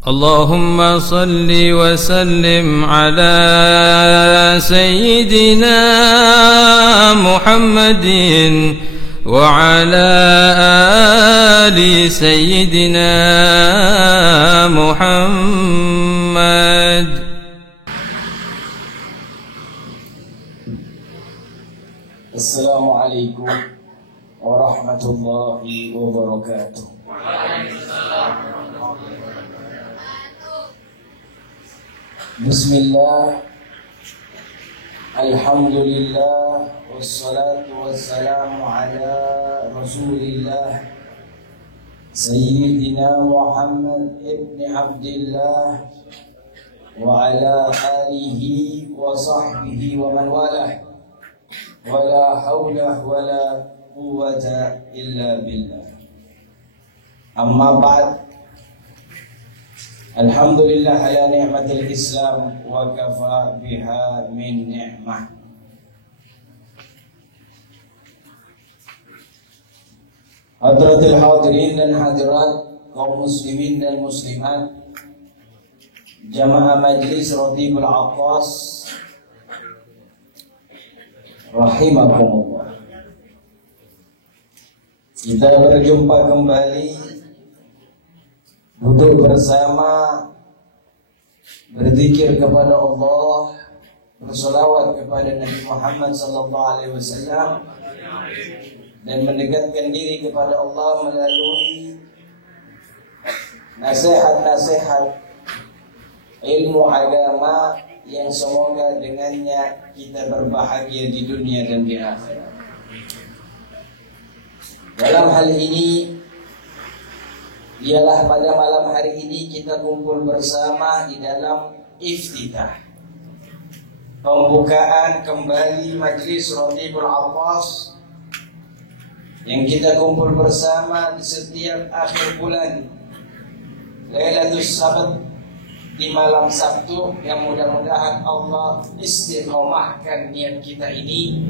اللهم صل وسلم على سيدنا محمد وعلى آل سيدنا محمد. Assalamualaikum warahmatullahi wabarakatuh. Bismillah, alhamdulillah, wassalatu wassalamu ala rasulillah Sayyidina Muhammad ibn Abdillah wa ala alihi wa sahbihi wa man walah, wa la hawla wa la quwwata illa billah. Amma ba'd. Alhamdulillah ala ni'matil Islam wa kafa biha min ni'mah. Hadratil hadirin dan hadirat, kaum muslimin dan muslimat, jamaah majlis Ratibul Attas rahimakumullah. Kita berjumpa kembali, duduk bersama, berzikir kepada Allah, bersolawat kepada Nabi Muhammad SAW, dan mendekatkan diri kepada Allah melalui nasihat-nasihat ilmu agama yang semoga dengannya kita berbahagia di dunia dan di akhirat. Dalam hal ini ialah pada malam hari ini kita kumpul bersama di dalam iftitah, pembukaan kembali majlis Ratibul Attas yang kita kumpul bersama di setiap akhir bulan Lailatul Sabat, di malam Sabtu, yang mudah-mudahan Allah istiqomahkan niat kita ini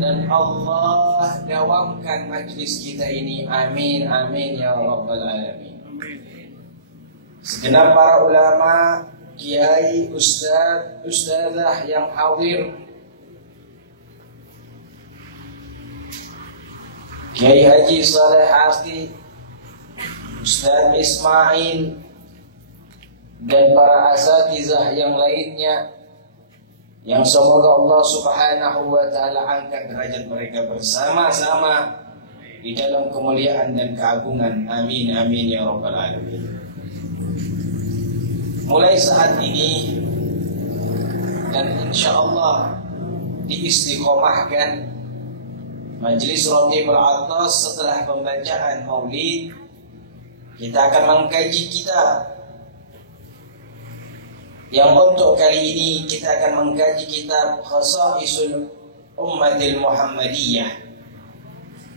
dan Allah dawamkan majlis kita ini. Amin, amin ya rabbal alamin. Segenap para ulama, kiai, ustaz, ustazah yang hadir, Kiai Haji Saleh Hasti, Ustaz Ismail, dan para asatizah yang lainnya, yang semoga Allah Subhanahu wa ta'ala angkat derajat mereka bersama-sama di dalam kemuliaan dan keagungan. Amin, amin ya rabbal alamin. Mulai saat ini dan insyaallah diistiqomahkan Majlis Ratibul Attas setelah pembacaan maulid, kita akan mengkaji kitab. Yang untuk kali ini kita akan mengkaji kitab Khasaisul Ummatil Muhammadiyah,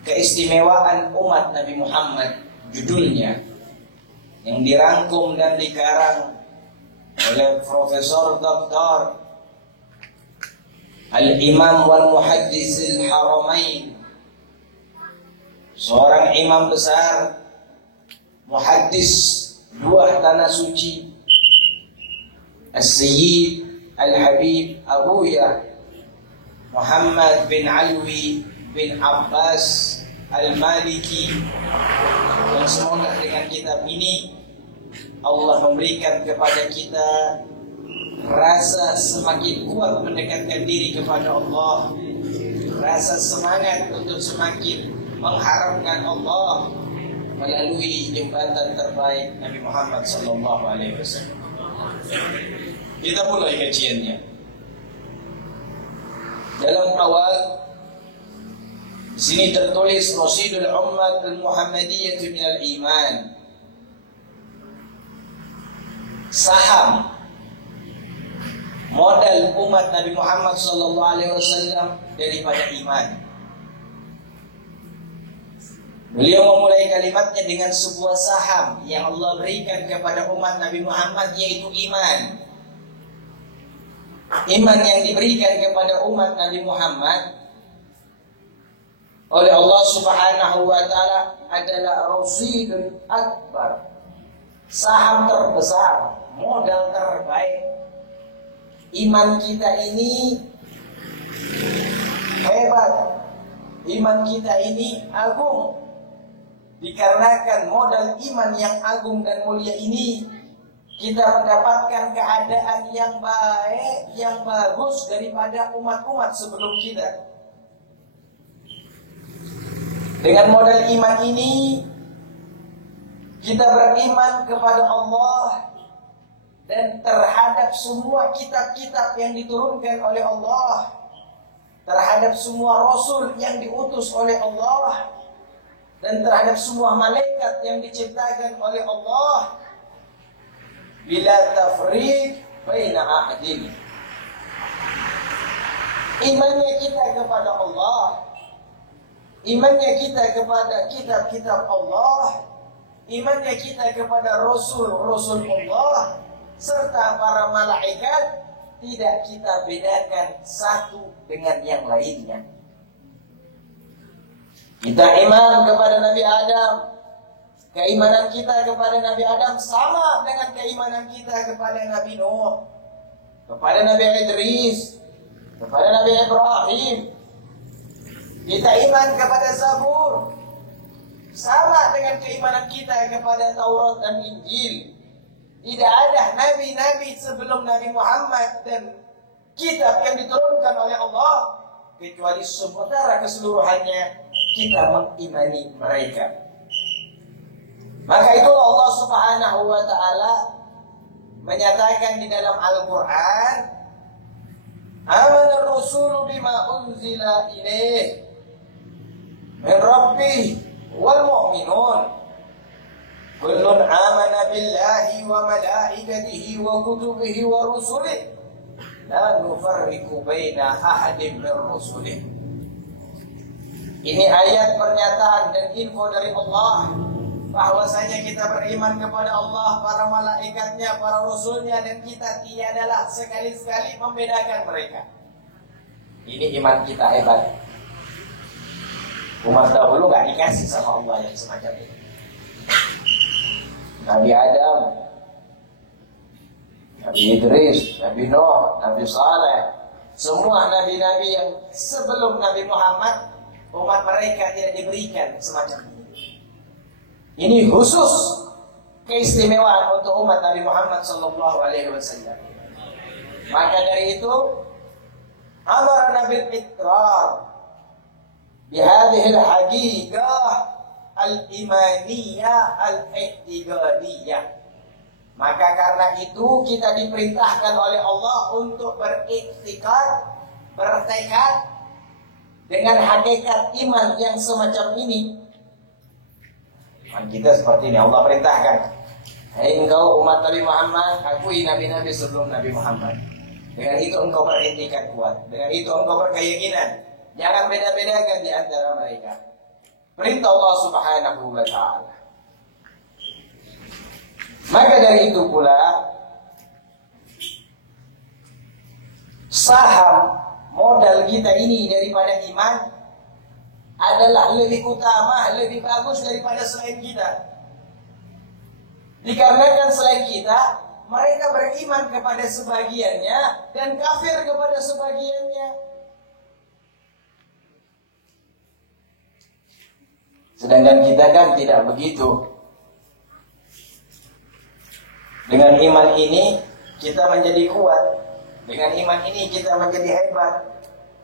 keistimewaan umat Nabi Muhammad, judulnya, yang dirangkum dan dikarang oleh Profesor Dr. Al-Imam wal Muhaddisil Haramain, seorang imam besar, muhaddis dua tanah suci, As-Sayyid Al-Habib Abuya Muhammad bin Alwi bin Abbas Al-Maliki. Dan semoga dengan kitab ini Allah memberikan kepada kita rasa semakin kuat mendekatkan diri kepada Allah, rasa semangat untuk semakin mengharapkan Allah melalui jembatan terbaik Nabi Muhammad SAW. Kita mulai kajiannya. Dalam awal di sini tertulis Rasidul Ummat Al-Muhammadiyyah minal Iman, saham modal umat Nabi Muhammad SAW daripada iman. Beliau memulai kalimatnya dengan sebuah saham yang Allah berikan kepada umat Nabi Muhammad, yaitu iman. Iman yang diberikan kepada umat Nabi Muhammad oleh Allah Subhanahu wa ta'ala adalah rasidul akbar, saham terbesar, modal terbaik. Iman kita ini hebat, iman kita ini agung. Dikarenakan modal iman yang agung dan mulia ini, kita mendapatkan keadaan yang baik, yang bagus daripada umat-umat sebelum kita. Dengan modal iman ini, kita beriman kepada Allah dan terhadap semua kitab-kitab yang diturunkan oleh Allah, terhadap semua rasul yang diutus oleh Allah, dan terhadap semua malaikat yang diciptakan oleh Allah, bila tafriq baina ahadin. Imannya kita kepada Allah, imannya kita kepada kitab-kitab Allah, imannya kita kepada rasul-rasul Allah serta para malaikat tidak kita bedakan satu dengan yang lainnya. Kita iman kepada Nabi Adam, keimanan kita kepada Nabi Adam sama dengan keimanan kita kepada Nabi Nuh, kepada Nabi Idris, kepada Nabi Ibrahim. Kita iman kepada Zabur sama dengan keimanan kita kepada Taurat dan Injil. Tidak ada nabi-nabi sebelum Nabi Muhammad dan kitab yang diturunkan oleh Allah kecuali sementara keseluruhannya kita mengimani mereka. Maka itu Allah Subhanahu wa taala menyatakan di dalam Al-Qur'an, "Amana ar-rasulu bima unzila ilaihi min rabbih wal mu'minun kullun amana billahi wa malaikatihi wa kutubihi wa rusulihi la nufarriqu baina ahadin min rusulihi." Ini ayat pernyataan dan info dari Allah bahwasanya kita beriman kepada Allah, para malaikatnya, para rasulnya, dan kita tiadalah sekali-sekali membedakan mereka. Ini iman kita hebat. Umat dahulu gak dikasih sama Allah yang semacam ini. Nabi Adam, Nabi Idris, Nabi Nuh, Nabi Saleh, semua nabi-nabi yang sebelum Nabi Muhammad, umat mereka tidak diberikan semacam ini. Ini khusus keistimewaan untuk umat Nabi Muhammad SAW. Maka dari itu, amar Nabi Iqrar bihadihil haqiqah al-imaniyah al-i'tiqadiyah. Maka karena itu kita diperintahkan oleh Allah untuk beriktikad, bertekad dengan hakikat iman yang semacam ini. Iman kita seperti ini, Allah perintahkan, "Hai engkau umat Nabi Muhammad, akui nabi-nabi sebelum Nabi Muhammad." Dengan itu engkau beriktikad kuat, dengan itu engkau berkeyakinan. Jangan beda-bedakan di antara mereka. Perintah Allah Subhanahu wa ta'ala. Maka dari itu pula, saham modal kita ini daripada iman adalah lebih utama, lebih bagus daripada selain kita. Dikarenakan selain kita, mereka beriman kepada sebagiannya dan kafir kepada sebagiannya. Sedangkan kita kan tidak begitu. Dengan iman ini kita menjadi kuat. Dengan iman ini kita menjadi hebat.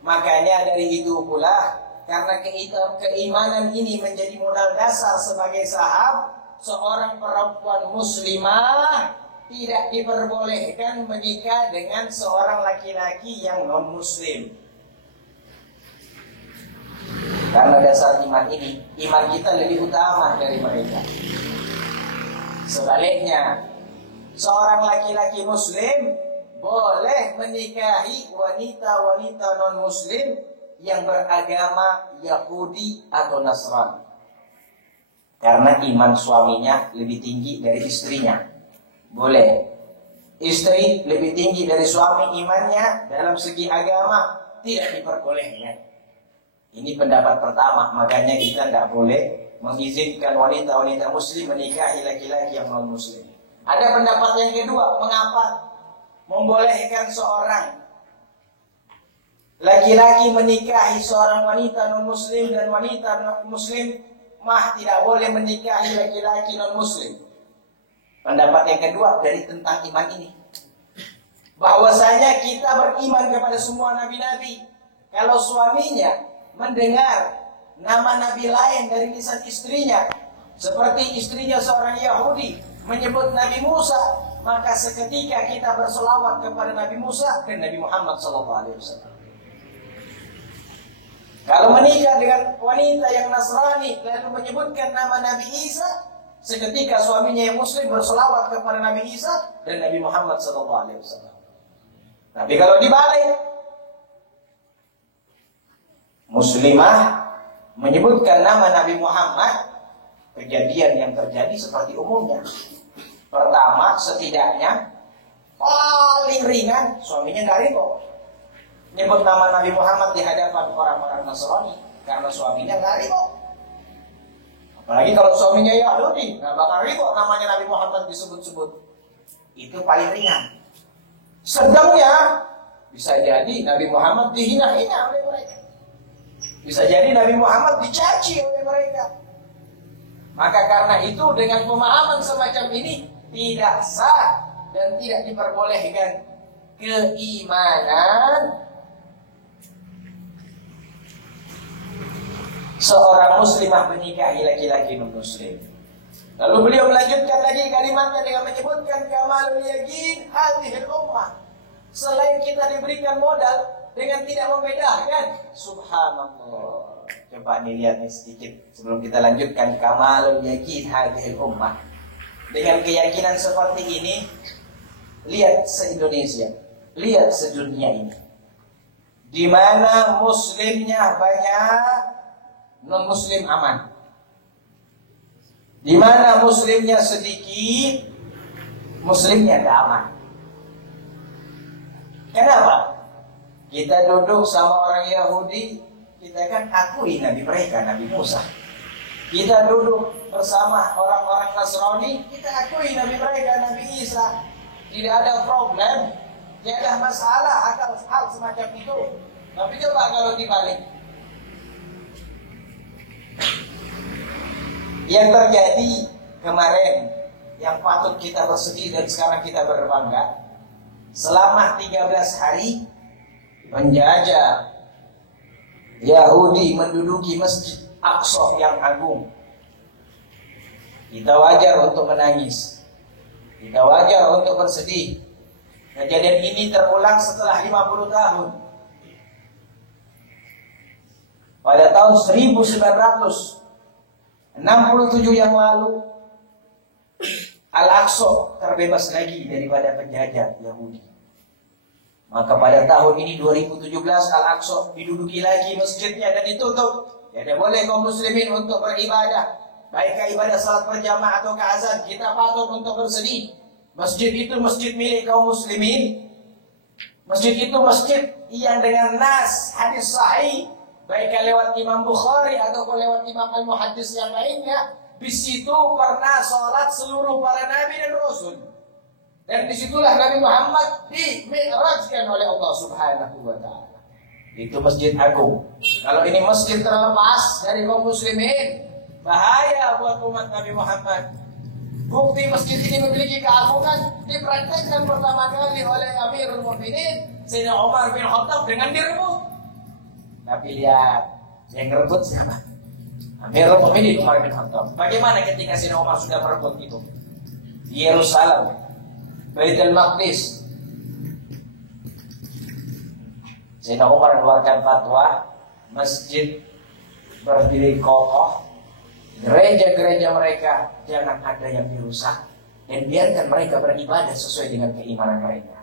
Makanya dari itu pula, karena keimanan ini menjadi modal dasar sebagai saham, seorang perempuan muslimah tidak diperbolehkan menikah dengan seorang laki-laki yang non-muslim. Karena dasar iman ini, iman kita lebih utama dari mereka. Sebaliknya, seorang laki-laki muslim boleh menikahi wanita-wanita non-muslim yang beragama Yahudi atau Nasrani. Karena iman suaminya lebih tinggi dari istrinya. Boleh. Istri lebih tinggi dari suami imannya dalam segi agama, tidak diperbolehkan. Ini pendapat pertama, makanya kita tidak boleh mengizinkan wanita-wanita muslim menikahi laki-laki yang non-muslim. Ada pendapat yang kedua, mengapa membolehkan seorang laki-laki menikahi seorang wanita non-muslim dan wanita non-muslim tidak boleh menikahi laki-laki non-muslim. Pendapat yang kedua dari tentang iman ini, bahwasanya kita beriman kepada semua nabi-nabi. Kalau suaminya mendengar nama nabi lain dari lisan istrinya, seperti istrinya seorang Yahudi menyebut Nabi Musa, maka seketika kita berselawat kepada Nabi Musa dan Nabi Muhammad SAW. Kalau menikah dengan wanita yang Nasrani lalu menyebutkan nama Nabi Isa, seketika suaminya yang Muslim berselawat kepada Nabi Isa dan Nabi Muhammad SAW. Tapi kalau dibalik, Muslimah menyebutkan nama Nabi Muhammad, kejadian yang terjadi seperti umumnya. Pertama, setidaknya paling ringan suaminya nggak ribut nyebut nama Nabi Muhammad di hadapan orang-orang Nasrani karena suaminya nggak ribut. Apalagi kalau suaminya Yahudi, nggak bakal ribut namanya Nabi Muhammad disebut-sebut. Itu paling ringan. Sedangnya bisa jadi Nabi Muhammad dihina-hina oleh mereka. Bisa jadi Nabi Muhammad dicaci oleh mereka. Maka karena itu dengan pemahaman semacam ini tidak sah dan tidak diperbolehkan keimanan seorang muslimah menikahi laki-laki non-muslim. Lalu beliau melanjutkan lagi kalimatnya dengan menyebutkan kamalul yakin hadhil ummah. Selain kita diberikan modal dengan tidak membedakan, subhanallah. Coba dilihat nih sedikit sebelum kita lanjutkan kamalul yakin hadhil ummah. Dengan keyakinan seperti ini, lihat se-Indonesia, lihat sedunia ini. Di mana muslimnya banyak, non-muslim aman. Di mana muslimnya sedikit, muslimnya tidak aman. Kenapa? Kita duduk sama orang Yahudi, kita kan akui Nabi mereka, Nabi Musa. Kita duduk bersama orang-orang Nasrani, kita akui Nabi mereka, Nabi Isa. Tidak ada problem, tidak ada masalah akal hal semacam itu. Tapi coba kalau dibalik, yang terjadi kemarin, yang patut kita bersedih dan sekarang kita berbangga, selama 13 hari penjajah Yahudi menduduki Masjid Aqsa yang agung. Kita wajar untuk menangis, kita wajar untuk bersedih. Kejadian ini terulang setelah 50 tahun. Pada tahun 1967 yang lalu, Al-Aqsa terbebas lagi daripada penjajah Yahudi. Maka pada tahun ini 2017 Al-Aqsa diduduki lagi masjidnya dan ditutup. Tidak boleh kaum muslimin untuk beribadah, baik ibadah salat berjamaah atau azan. Kita patut untuk bersedih. Masjid itu masjid milik kaum muslimin. Masjid itu masjid yang dengan nas hadis sahih, baik lewat Imam Bukhari atau lewat Imam Al-Muhaddis yang lainnya, di situ pernah sholat seluruh para nabi dan rasul. Dan disitulah Nabi Muhammad di-mi'rajkan oleh Allah Subhanahu wa ta'ala. Itu masjid agung. Kalau ini masjid terlepas dari kaum muslimin, bahaya buat umat Nabi Muhammad. Bukti masjid ini memiliki keagungan dipraktekkan pertama kali oleh Amirul Mukminin Sayyidina Umar bin Khattab dengan direbut. Tapi lihat, yang merebut siapa? Amirul Mukminin Umar bin Khattab. Bagaimana ketika Sayyidina Umar sudah merebut itu? Yerusalem, Baitul Maqdis. Sayyidina Umar mengeluarkan fatwa, masjid berdiri kokoh, gereja-gereja mereka jangan ada yang dirusak, dan biarkan mereka beribadah sesuai dengan keimanan mereka.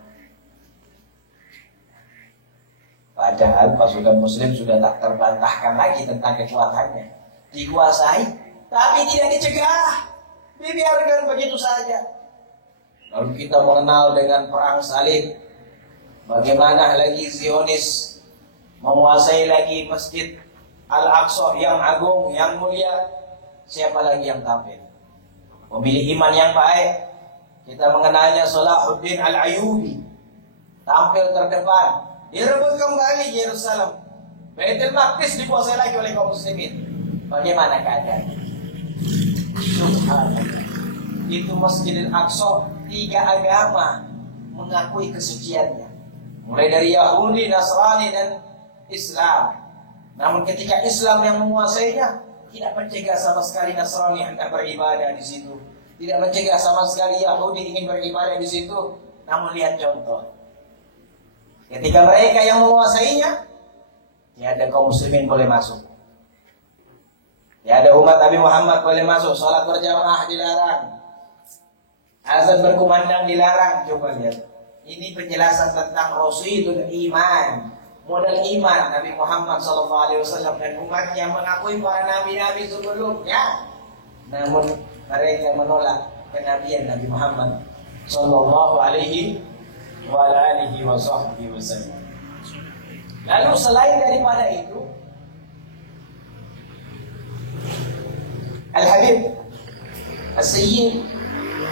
Padahal pasukan muslim sudah tak terbantahkan lagi tentang kekuatannya. Dikuasai, tapi tidak dicegah, dibiarkan begitu saja. Lalu kita mengenal dengan perang salib. Bagaimana lagi Zionis menguasai lagi Masjid Al-Aqsa yang agung, yang mulia. Siapa lagi yang tampil? Memilih iman yang baik. Kita mengenalnya Salahuddin Al-Ayyubi, tampil terdepan, direbut kembali Yerusalem, Baitul Maqdis dikuasai lagi oleh kaum muslimin. Bagaimana keadaan? Subhanallah. Itu Masjidil Aqsa, 3 agama mengakui kesuciannya, mulai dari Yahudi, Nasrani, dan Islam. Namun ketika Islam yang menguasainya, tidak mencegah sama sekali Nasrani hendak beribadah di situ, tidak mencegah sama sekali Yahudi ingin beribadah di situ. Namun lihat contoh, ketika mereka yang menguasainya, tiada kaum muslimin boleh masuk, tiada umat Nabi Muhammad boleh masuk. Salat berjamaah dilarang, azan berkumandang dilarang. Coba lihat, ini penjelasan tentang Rasulul Iman, modal iman Nabi Muhammad SAW dan umatnya mengakui para nabi-nabi sebelumnya, namun mereka menolak kenabian Nabi Muhammad SAW. Lalu selain daripada itu, Al-Habib As-Sayyid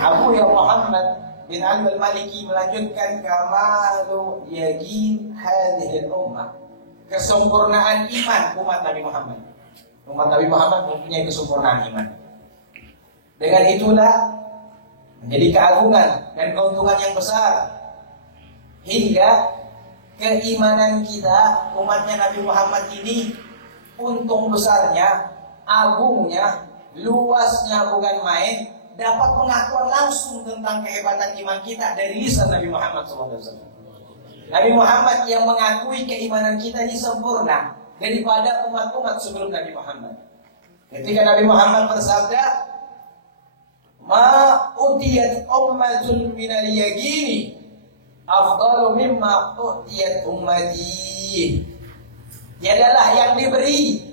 Abu Muhammad bin Al-Maliki melanjutkan kamalu yaqin hadhil ummah, kesempurnaan iman umat Nabi Muhammad. Umat Nabi Muhammad mempunyai kesempurnaan iman. Dengan itulah menjadi keagungan dan keuntungan yang besar, hingga keimanan kita umatnya Nabi Muhammad ini untung besarnya, agungnya, luasnya bukan main, dapat pengakuan langsung tentang kehebatan iman kita dari lisan Nabi Muhammad SAW. Nabi Muhammad yang mengakui keimanan kita ini sempurna daripada umat-umat sebelum Nabi Muhammad. Ketika Nabi Muhammad bersabda, "Ma utiyat ummatun minal yaqini afdalu mimma utiyat ummati." Tiadalah yang diberi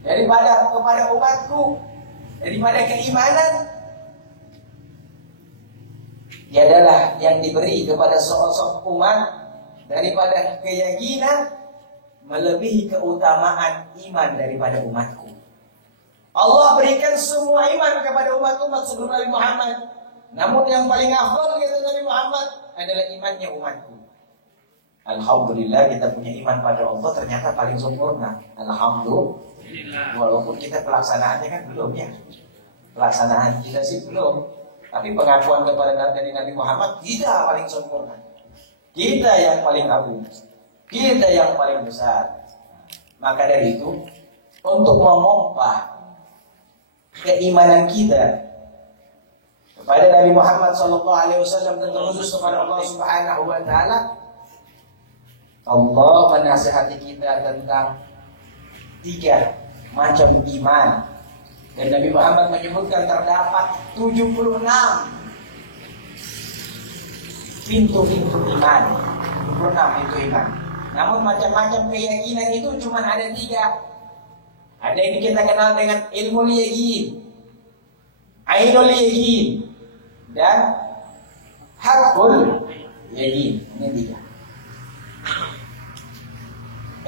daripada kepada umatku daripada keimanan, tiadalah yang diberi kepada seorang umat daripada keyakinan melebihi keutamaan iman daripada umatku. Allah berikan semua iman kepada umat-umat sebelum Nabi Muhammad, namun yang paling afdal kata Nabi Muhammad adalah imannya umatku. Alhamdulillah kita punya iman pada Allah ternyata paling sempurna. Alhamdulillah. Walaupun kita pelaksanaannya kan belum ya. Pelaksanaan kita sih belum. Tapi pengakuan kepada Nabi Muhammad kita paling sempurna. Kita yang paling agung. Kita yang paling besar. Maka dari itu, untuk memompa keimanan kita kepada Nabi Muhammad SAW dan terkhusus kepada Allah Subhanahu wa Ta'ala, Allah menasihati kita tentang 3 macam iman. Dan Nabi Muhammad menyebutkan terdapat 76 pintu-pintu iman. 76 pintu iman. Namun macam-macam keyakinan itu cuma ada 3. Ada yang kita kenal dengan ilmu yaqin, ainul yaqin, dan hakul yaqin. Ini 3.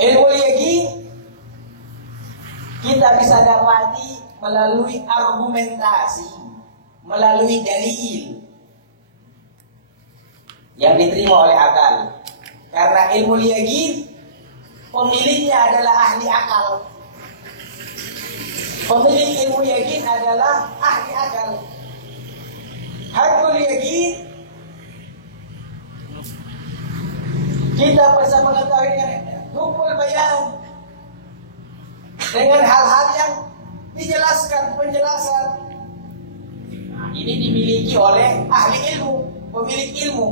Ilmu yaqin kita bisa dapati melalui argumentasi, melalui dalil yang diterima oleh akal. Karena ilmu yaqin pemiliknya adalah ahli akal. Pemilik ilmu yaqin adalah ahli akal. Hakul yaqin kita bisa mengetahui hukum bayan dengan hal-hal yang dijelaskan, penjelasan. Ini dimiliki oleh ahli ilmu, pemilik ilmu.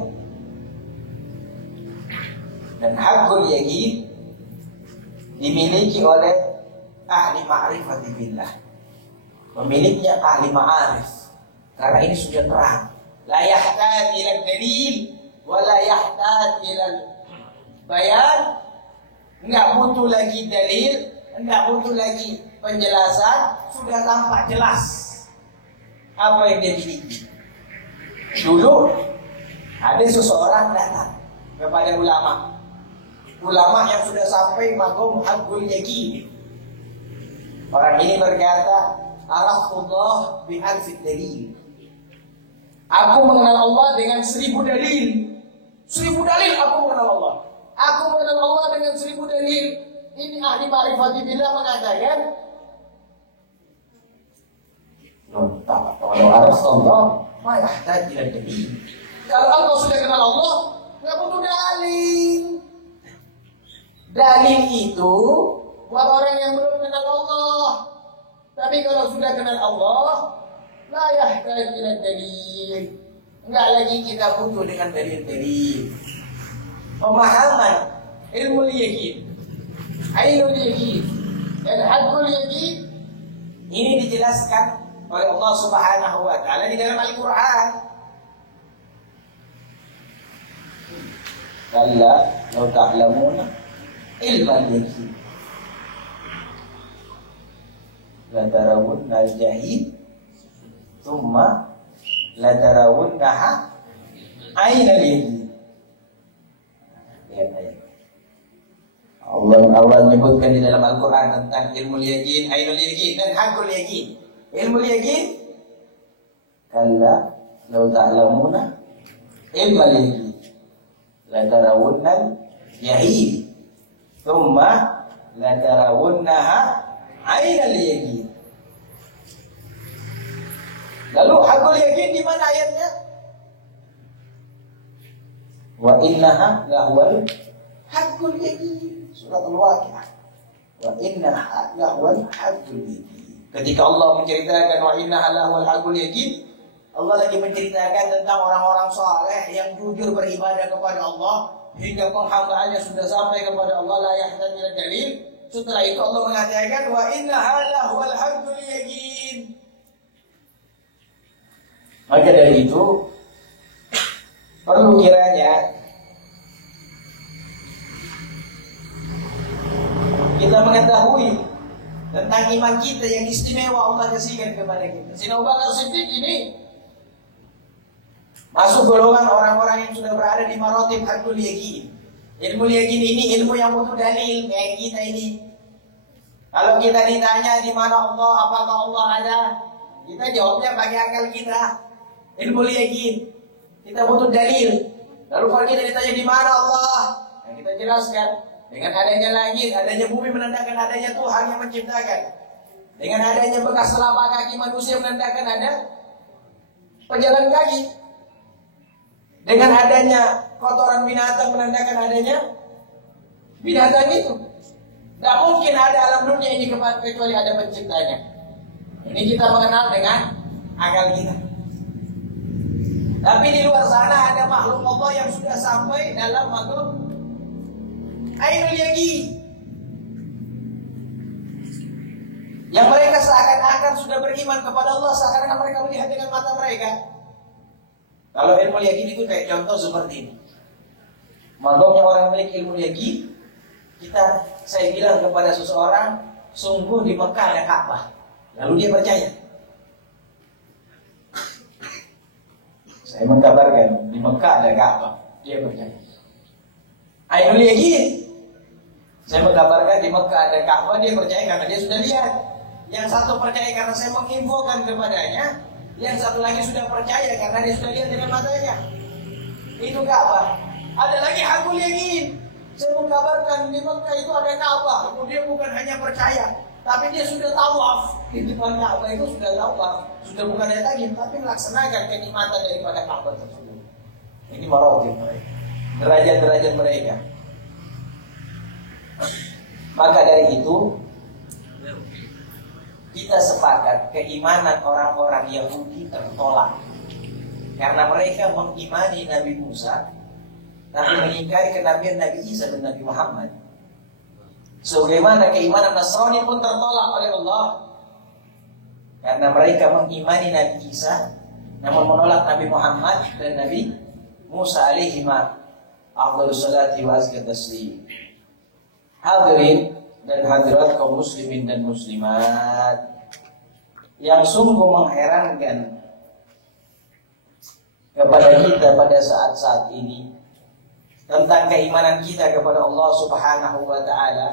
Dan hakul yaqin dimiliki oleh ahli ma'rifati billah. Pemiliknya ahli ma'arif. Karena ini sudah terang. La yahtaj ila dalil wa la yahtaj ila bayan. Enggak butuh lagi dalil, enggak butuh lagi penjelasan, sudah tampak jelas apa yang dia miliki. Dulu ada seseorang datang kepada ulama yang sudah sampai maqam hakul yaqin. Orang ini berkata, "Arafullah bi alfi dalil." Aku mengenal Allah dengan 1000 dalil. 1000 dalil aku mengenal Allah. Aku mengenal Allah dengan 1000 dalil. Ini ahli ma'rifati billah mengatakan, kalau araf Allah, ma yahtaj ila dalil. Kalau Allah sudah kenal Allah, nggak butuh dalil. Dalil itu buat orang yang belum kenal Allah. Tapi kalau sudah kenal Allah, la yahtaj ila dalil. Enggak lagi kita butuh dengan dalil-dalil. Pemahaman ilmu yakin, ainul yakin, dan haqqul yakin ini dijelaskan oleh Allah Subhanahu wa taala di dalam Al-Qur'an. Kalla law ta'lamuna ilmal yakin la tarawunna al-jahim thumma la tarawunnaha ainal yakin. Lihat ayat. Allah menyebutkan di dalam Al-Quran tentang ilmu yakin, ainul yakin, dan haqqul yakin. Ilmu yakin, kalla law ta'lamuna ilmal yakin la tarawunnal jahim thumma la tarawunnaha ainal yakin. Lalu haqqul yakin di mana ayatnya? Wa innaha lahwal haqqul yakin. Surat Al-Waqi'ah. Wa innaha lahwal haqqul yakin. Ketika Allah menceritakan wa innaha lahwal haqqul yakin, Allah lagi menceritakan tentang orang-orang saleh yang jujur beribadah kepada Allah hingga penghambaannya sudah sampai kepada Allah, la yahtaj ila dalil. Setelah itu Allah mengatakan wa innaha lahwal haqqul yakin. Maka dari itu perlu kiranya kita mengetahui tentang iman kita yang istimewa Allah kasihkan kepada kita. Sayyidina Abu Bakar Siddiq ini masuk golongan orang-orang yang sudah berada di maratib haqqul yakin. Ilmu yakin ini ilmu yang butuh dalil kayak kita ini. Kalau kita ditanya di mana Allah, apakah Allah ada, kita jawabnya pakai akal kita. Ilmu yakin kita butuh dalil. Lalu kalau kita ditanya di mana Allah, yang kita jelaskan dengan adanya langit, adanya bumi menandakan adanya Tuhan yang menciptakan. Dengan adanya bekas telapak kaki manusia menandakan ada pejalan kaki. Dengan adanya kotoran binatang menandakan adanya binatang itu. Tidak mungkin ada alam dunia ini kecuali ada penciptanya. Ini kita mengenal dengan akal kita. Tapi di luar sana ada makhluk Allah yang sudah sampai dalam makhluk ainul yakin, yang mereka seakan-akan sudah beriman kepada Allah, seakan-akan mereka melihat dengan mata mereka. Kalau ilmu yakin itu kayak contoh seperti ini. Magomnya orang memiliki ilmu yakin, saya bilang kepada seseorang, sungguh di Mekah ada Ka'bah, lalu dia percaya. Saya mengkabarkan di Mekah ada Ka'bah, dia percaya. Ainul yakin, saya mengkabarkan di Mekah ada Ka'bah, dia percaya karena dia sudah lihat. Yang satu percaya karena saya menginfokan kepadanya, yang satu lagi sudah percaya karena dia sudah lihat dengan matanya. Itu Ka'bah. Ada lagi haqqul yakin, saya mengkabarkan di Mekah itu ada Ka'bah. Kemudian bukan hanya percaya, tapi dia sudah tawaf. Di depan Ka'bah itu sudah tawaf, sudah bukan dia lagi, tapi melaksanakan kenikmatan daripada Ka'bah tersebut. Ini maratib mereka, derajat-derajat mereka. Maka dari itu kita sepakat keimanan orang-orang Yahudi tertolak karena mereka mengimani Nabi Musa tapi mengingkari kenabian Nabi Isa dan Nabi Muhammad. Sebagaimana keimanan Nasrani pun tertolak oleh Allah karena mereka mengimani Nabi Isa namun menolak Nabi Muhammad dan Nabi Musa alaihi afdhalus salati wa azka taslim. Hadirin dan hadirat kaum muslimin dan muslimat, yang sungguh mengherankan kepada kita pada saat-saat ini tentang keimanan kita kepada Allah Subhanahu wa taala.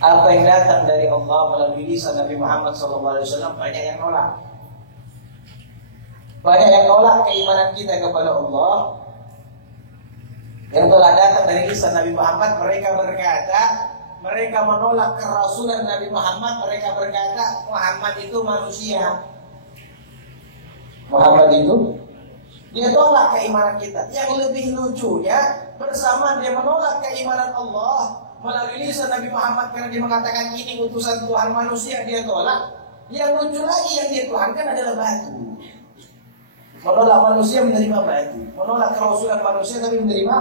Apa yang datang dari Allah melalui lisan Nabi Muhammad SAW banyak yang nolak. Banyak yang nolak keimanan kita kepada Allah. Yang telah datang dari lisan Nabi Muhammad, mereka berkata, mereka menolak kerasulan Nabi Muhammad. Mereka berkata, Muhammad itu manusia. Muhammad itu, dia tolak keimanan kita. Yang lebih lucunya, bersama dia menolak keimanan Allah melalui lisan Nabi Muhammad karena dia mengatakan ini utusan Tuhan manusia, dia tolak. Yang lucu lagi yang dia tuhankan adalah batu. Menolak manusia menerima batu, menolak kerasulan manusia tapi menerima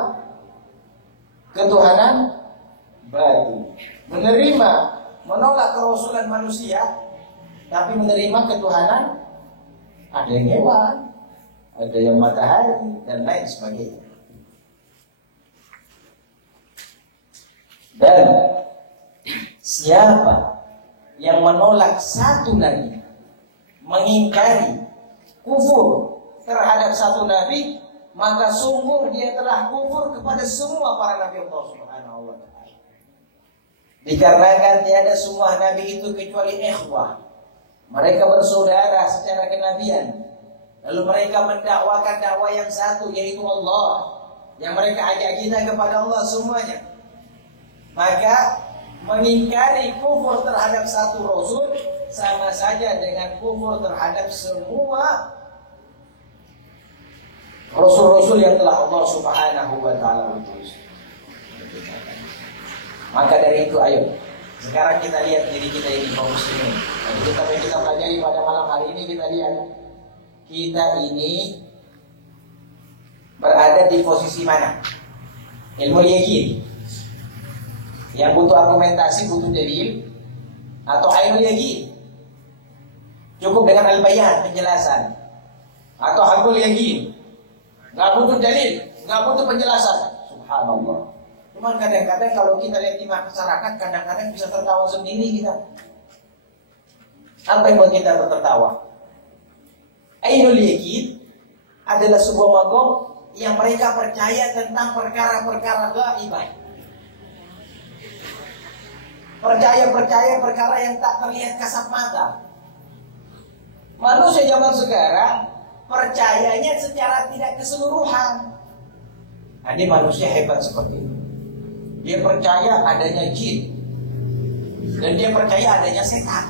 ketuhanan batu. Menerima, menolak kerasulan manusia tapi menerima ketuhanan ada yang hewan, ada yang matahari dan lain sebagainya. Dan siapa yang menolak satu nabi, mengingkari, kufur terhadap satu nabi, maka sungguh dia telah kufur kepada semua para nabi Allah Subhanahu wa ta'ala. Dikarenakan tiada semua nabi itu kecuali ikhwah. Mereka bersaudara secara kenabian. Lalu mereka mendakwakan dakwah yang satu, yaitu Allah, yang mereka ajak kita kepada Allah semuanya. Maka mengingkari kufur terhadap satu rasul sama saja dengan kufur terhadap semua rasul-rasul yang telah Allah Subhanahu wa ta'ala utus. Maka dari itu ayo sekarang kita lihat diri kita ini kaum muslimin. Jadi kita pelajari pada malam hari ini, kita lihat kita ini berada di posisi mana? Ilmu yakin yang butuh argumentasi, butuh dalil, atau ainul yakin cukup dengan al-bayan, penjelasan, atau hakul yakin nggak butuh dalil, nggak butuh penjelasan. Subhanallah. Cuman kadang-kadang kalau kita lihat di masyarakat, kadang-kadang bisa tertawa sendiri kita. Apa yang buat kita tertawa? Ainul yakin adalah sebuah makom yang mereka percaya tentang perkara-perkara gaibah. Percaya perkara yang tak terlihat kasat mata. Manusia zaman sekarang percayanya secara tidak keseluruhan. Ada manusia hebat seperti itu. Dia percaya adanya jin dan dia percaya adanya setan.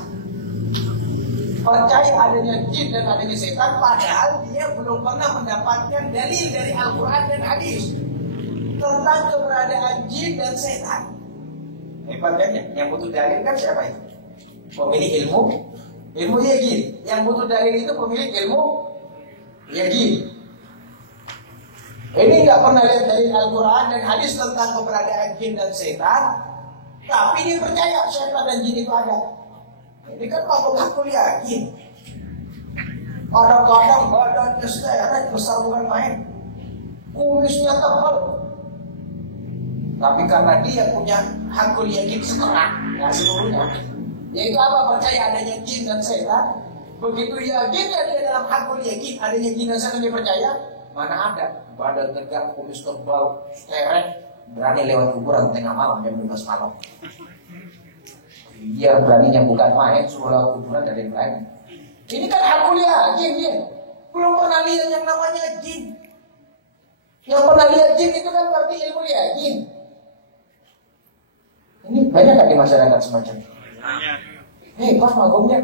Percaya adanya jin dan adanya setan, padahal dia belum pernah mendapatkan dalil dari Al-Quran dan hadis tentang keberadaan jin dan setan. Hebatnya, yang butuh dalil kan siapa itu? Pemilik ilmu yakin. Yang butuh dalil itu pemilik ilmu yakin. Ini nggak pernah lihat dari Al-Quran dan hadis tentang keberadaan jin dan setan, tapi dia percaya setan dan jin itu ada. Ini kan aku yakin. Kadang-kadang badannya seret besar bukan main, kumisnya tebal. Tapi karena dia punya hakul yakin setengah, nggak seluruhnya. Yaitu apa? Percaya adanya jin dan setan. Begitu yakinnya dia dalam hakul yakin adanya jin dan setan, dia percaya. Mana ada badan tegak, kumis tebal, seret, berani lewat kuburan tengah malam jam 12 malam. Dia beraninya bukan main, suruh lewat kuburan dari berani. Ini kan hakul yakin dia. Belum pernah lihat yang namanya jin. Yang pernah lihat jin itu kan berarti ilmu yakin. Ini banyak kan di masyarakat semacam ini? Pas magumnya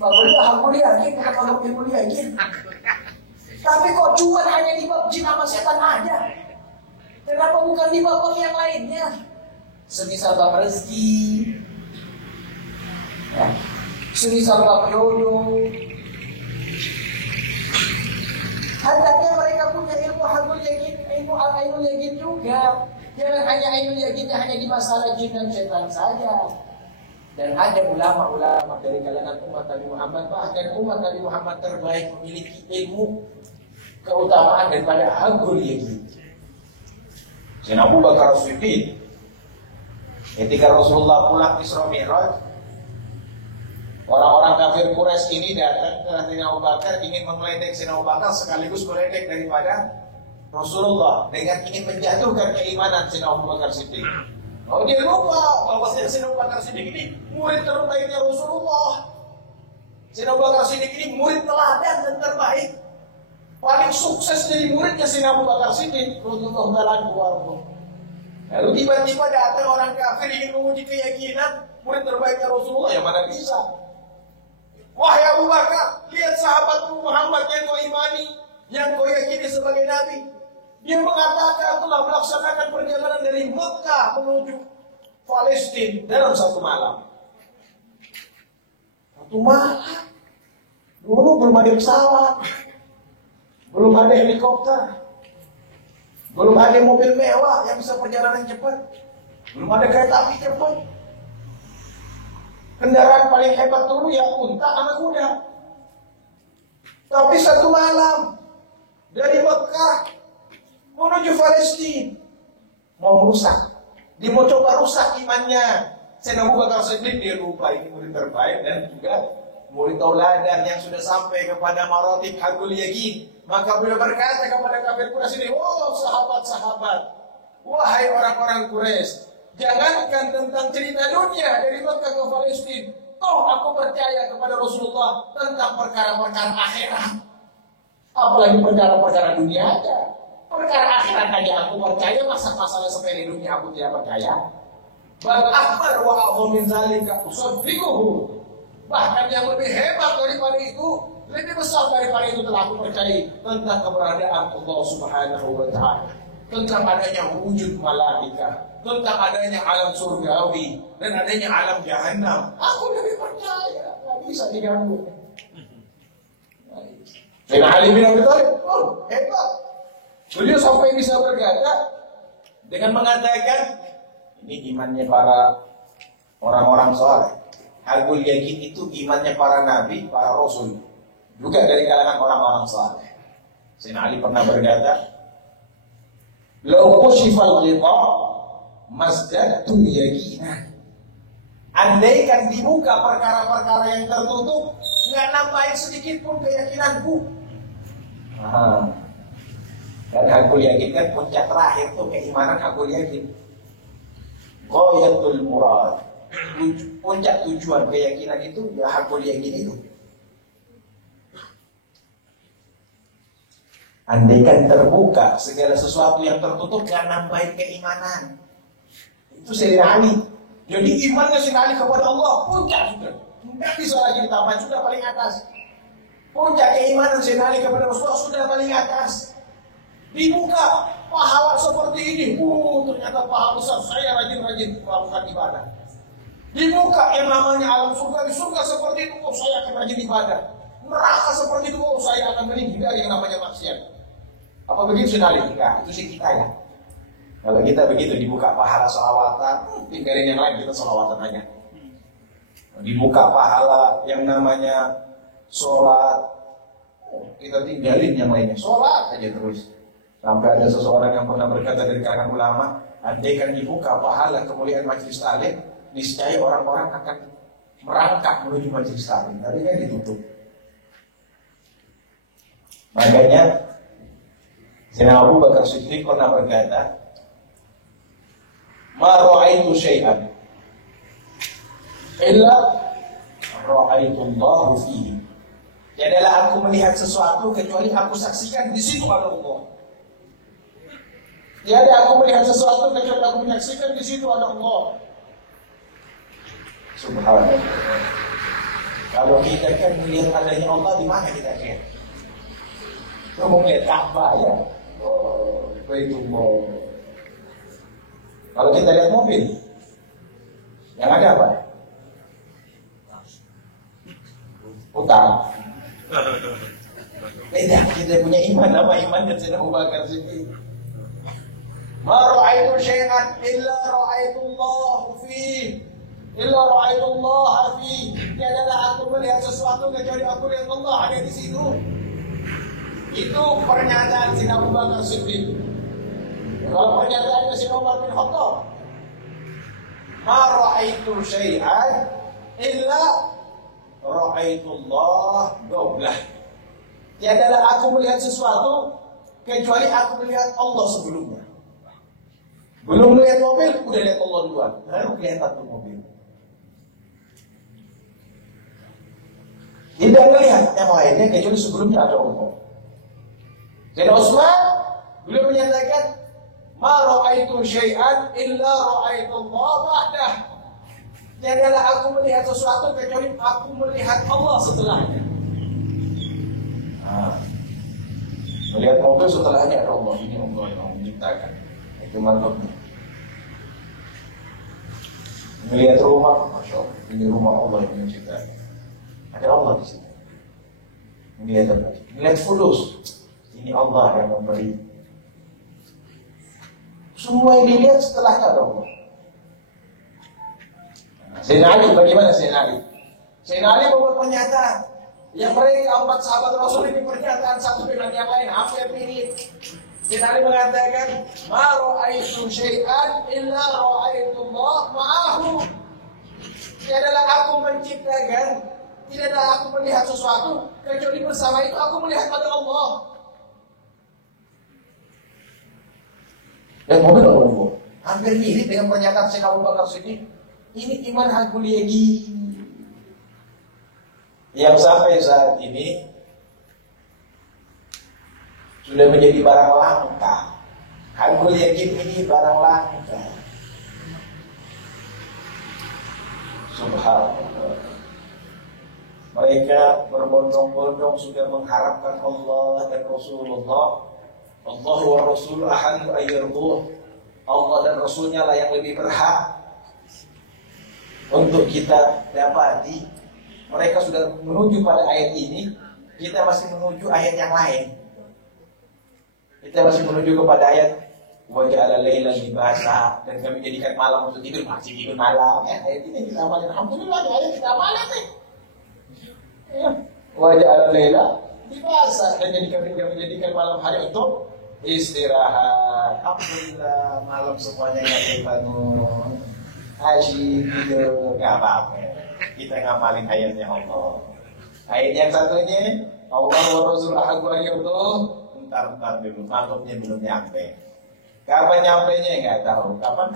hakul yakin, bukan magum ilmu yakin. Tapi kok cuma hanya di bab jin sama setan aja? Kenapa bukan di bab yang lainnya? Semisal bab rezeki, ya. Semisal bab jodoh. Hendaknya mereka punya ilmu hakul yakin, ilmu al-ainul yakin juga. Jangan hanya ainul yakinnya hanya di masalah jin dan setan saja. Dan ada ulama-ulama dari kalangan umat Nabi Muhammad, bahkan umat Nabi Muhammad terbaik memiliki ilmu keutamaan daripada hakul yakin. Sayyidina Abu Bakar As-Siddiq ketika Rasulullah pulang Isra Mi'raj, orang-orang kafir Quraisy ini datang ke Sayyidina Abu Bakar ingin mengledek Sayyidina Abu Bakar sekaligus meledek daripada Rasulullah dengan ingin menjatuhkan keimanan Sayyidina Abu Bakar Siddiq. Oh, dia lupa bahwa Sayyidina Abu Bakar Siddiq ini murid terbaiknya Rasulullah. Sayyidina Abu Bakar Siddiq ini murid teladan dan terbaik Paling sukses dari muridnya Sayyidina Abu Bakar Siddiq radhiyallahu anhu. Lalu tiba-tiba datang orang kafir ingin menguji keyakinan murid terbaiknya Rasulullah, yang mana bisa? Wahai Abu Bakar, lihat sahabatmu Muhammad yang kau imani, yang kau yakini sebagai nabi. Dia mengatakan telah melaksanakan perjalanan dari Mekah menuju Palestina dalam satu malam. Satu malam. Dulu belum ada pesawat, belum ada helikopter, belum ada mobil mewah yang bisa perjalanan cepat, belum ada kereta api cepat. Kendaraan paling hebat dulu ya unta sama kuda. Tapi satu malam dari Mekah menuju Palestina mau rusak. Dia mau coba rusak imannya. Sayyidina Abu Bakar Siddiq, dia lupa ini murid terbaik dan juga murid tauladan yang sudah sampai kepada maratib haqqul yaqin. Maka beliau berkata kepada kafir Quraisy ini, "Oh sahabat-sahabat, wahai orang-orang Quraisy, jangankan tentang cerita dunia dari Mekah ke Palestina, toh aku percaya kepada Rasulullah tentang perkara-perkara akhirat. Apalagi perkara-perkara dunia aja. Perkara akhirat aja aku percaya, masalah sepele dunia aku tidak percaya. Bal akbar wa a'zam min zalika usaddiquhu." Bahkan yang lebih hebat daripada itu, lebih besar daripada itu telah aku percaya tentang keberadaan Allah Subhanahu wa Ta'ala, tentang adanya wujud malaikat, tentang adanya alam surgawi dan adanya alam jahanam. Aku lebih percaya, nggak bisa diganggu. Dan Ali bin Abi Thalib, oh hebat. Beliau sampai bisa berkata dengan mengatakan, ini imannya para orang-orang saleh. Haqqul yaqin itu imannya para nabi, para rasul, juga dari kalangan orang-orang saleh. Sayyidina Ali pernah berkata, "Lau kushifal ghita masdadtu yaqinan." Andaikan dibuka perkara-perkara yang tertutup, nggak nambahin sedikit pun keyakinanku. Dan haqqul yaqin kan puncak terakhir tuh keimanan haqqul yaqin. Ghayatul murad. Puncak tujuan keyakinan itu ya haqqul yaqin itu. Andaikan terbuka segala sesuatu yang tertutup gak nambahin keimanan. Itu Sayyidina Ali. Jadi imannya Sayyidina Ali kepada Allah puncak sudah. Tidak bisa lagi ditambah, sudah paling atas. Puncak keimanan Sayyidina Ali kepada Rasulullah sudah paling atas. Dibuka pahala seperti ini, ternyata pahala besar, saya rajin-rajin melakukan ibadah. Dibuka yang namanya alam surga, di surga seperti itu, saya akan rajin ibadah. Neraka seperti itu, saya akan menghindari yang namanya maksiat. Apa begitu sekali? Enggak, itu sih kita ya. Kalau kita begitu dibuka pahala sholawatan, tinggalin yang lain, kita sholawatan aja. Dibuka pahala yang namanya sholat, kita tinggalin yang lainnya, sholat aja terus. Sampai ada seseorang yang pernah berkata dari kalangan ulama, andaikan dibuka pahala kemuliaan majelis taklim, niscaya orang-orang akan merangkak menuju majelis taklim, tapi kan ditutup. Makanya Sayyidina Abu Bakar Siddiq pernah berkata, "Ma ra'aitu syai'an illa ra'aitu Allah fihi." Tiadalah aku melihat sesuatu kecuali aku saksikan di situ ada Allah. Tiada aku melihat sesuatu kecuali aku menyaksikan di situ ada Allah. Subhanallah. Kalau kita kan melihat adanya Allah, di mana kita lihat? Kita mau melihat Ka'bah ya. Oh, itu mau. Kalau kita lihat mobil, yang ada apa? Utang. Beda, kita punya iman, apa iman dan Sayyidina Abu Bakar Siddiq. Ma ra'aitu syai'an illa ra'aitu Allah fihi. Illa ra'aitu Allah fihi. Tiadalah aku melihat sesuatu kecuali aku lihat Allah ada di situ. Itu pernyataan Sayyidina Abu Bakar Siddiq. Kalau pernyataannya Sayyidina Umar bin Khattab, ma ra'aitu syai'an illa ra'aitu Allah doblah. Tiadalah aku melihat sesuatu kecuali aku melihat Allah sebelumnya. Belum melihat mobil, udah lihat Allah duluan, baru kelihatan tuh mobil. Tidak melihat yang lainnya kecuali sebelumnya ada Allah. Sayyidina Utsman beliau menyatakan, "Ma ra'aitu syai'an illa ra'aitu Allah ba'dah." Tiadalah aku melihat sesuatu kecuali aku melihat Allah setelahnya. Melihat mobil setelahnya ada Allah. Ini Allah yang menciptakan. Itu mantapnya. Melihat rumah, Masya Allah, ini rumah Allah yang menciptakan. Ada Allah di sini. Melihat apa? Melihat fulus, ini Allah yang memberi. Semua yang dilihat setelahnya ada Allah. Sayyidina Ali, bagaimana Sayyidina Ali? Sayyidina Ali membuat pernyataan yang mereka 4 sahabat Rasul ini pernyataan satu dengan yang lain hampir mirip. Sayyidina Ali mengatakan, "Ma ra'aitu syai'an illa ra'aitu Allah ma'ahu." Tiadalah aku menciptakan, tidaklah aku melihat sesuatu kecuali bersama itu aku melihat pada Allah. Dan mobil Allah hampir mirip dengan pernyataan Sayyidina Abu Bakar Siddiq. Ini iman hakul yaqin yang sampai saat ini sudah menjadi barang langka. Hakul yaqin ini barang langka. Subhanallah. Mereka berbondong-bondong sudah mengharapkan Allah dan Rasulullah. Allah wa Rasul ahadu ayyarduh. Allah dan Rasulnya lah yang lebih berhak untuk kita dapati. Mereka sudah menuju pada ayat ini, kita masih menuju ayat yang lain. Kita masih menuju kepada ayat wa ja'ala laila libasa, dan kami jadikan malam untuk tidur, masih tidur malam. Ayat ini kita amalin. Alhamdulillah, ayat kita amalin nih. Wa ja'ala laila libasa, dan kami jadikan malam hari untuk istirahat. Alhamdulillah, malam semuanya nggak bangun. Haji gitu, nggak apa-apa. Kita ngamalin ayatnya Allah. Ayat yang satunya, Allah wa Rasul ahadu ayyarduh. Bentar dulu, maklumnya belum nyampe. Kapan nyampenya nggak tahu. Kapan?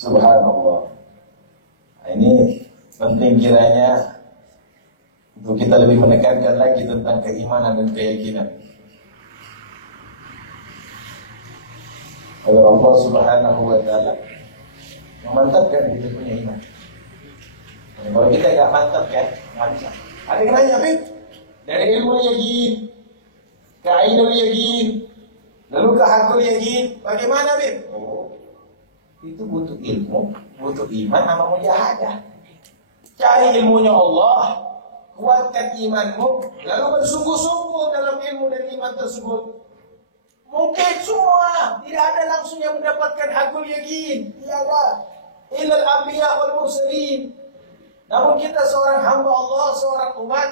Subhanallah. Ini penting kiranya untuk kita lebih menekankan lagi tentang keimanan dan keyakinan. Agar Allah Subhanahu wa ta'ala memantapkan kita punya iman. Kalau kita nggak mantap kan, nggak bisa. Ada yang nanya, Bib, dari ilmu yakin ke ainul yakin, lalu ke hakul yakin, bagaimana, Bib? Oh, itu butuh ilmu, butuh iman sama mujahadah. Cari ilmunya Allah, kuatkan imanmu, lalu bersungguh-sungguh dalam ilmu dan iman tersebut. Mungkin semua tidak ada langsung yang mendapatkan hakul yakin, tiada. Illal anbiya wal mursalin. Namun kita seorang hamba Allah, seorang umat,